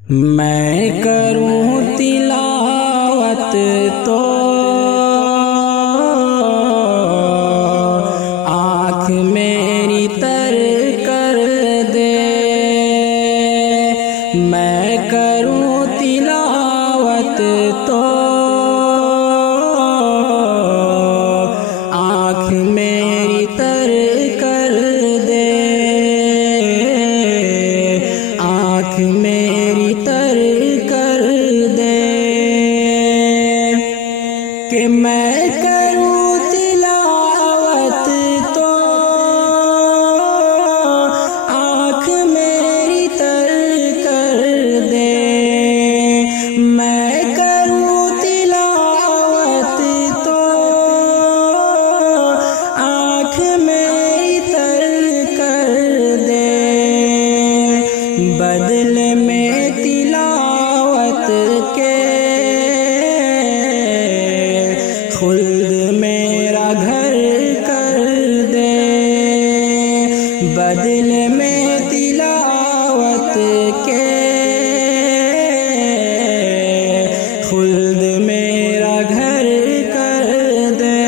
میں کروں تلاوت تو آنکھ میری تر کر دے، میں کروں تلاوت تو آنکھ میری تر کر دے، آنکھ میری تر کر دے کہ میں کروں تلاوت تو آنکھ میری تر کر دے، میں کروں تلاوت تو آنکھ میری تر کر دے، بدلے میں تلاوت کے خلد میرا گھر کر دے، بدلے میں تلاوت کے خلد میرا گھر کر دے،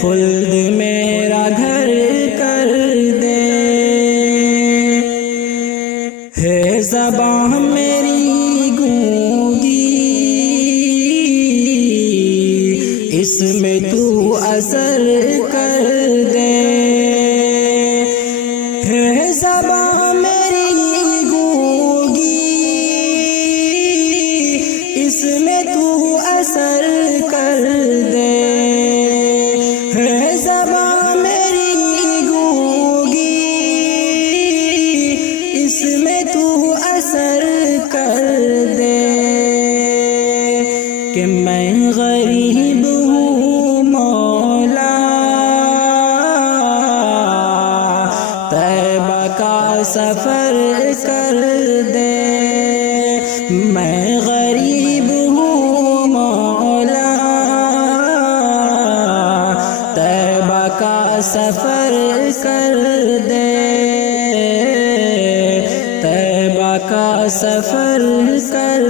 خلد میرا گھر کر دے۔ ہے زبان میری گونگی، اس میں تو اثر کر دے، ہے زبان میری گونگی، اس میں تو اثر کر دے، ہے زبان میری گونگی، اس میں تو اثر کر دے کہ میں غریب ہوں مولا، طیبہ کا سفر کر دے، میں غریب ہوں مولا، طیبہ کا سفر کر دے، طیبہ کا سفر کر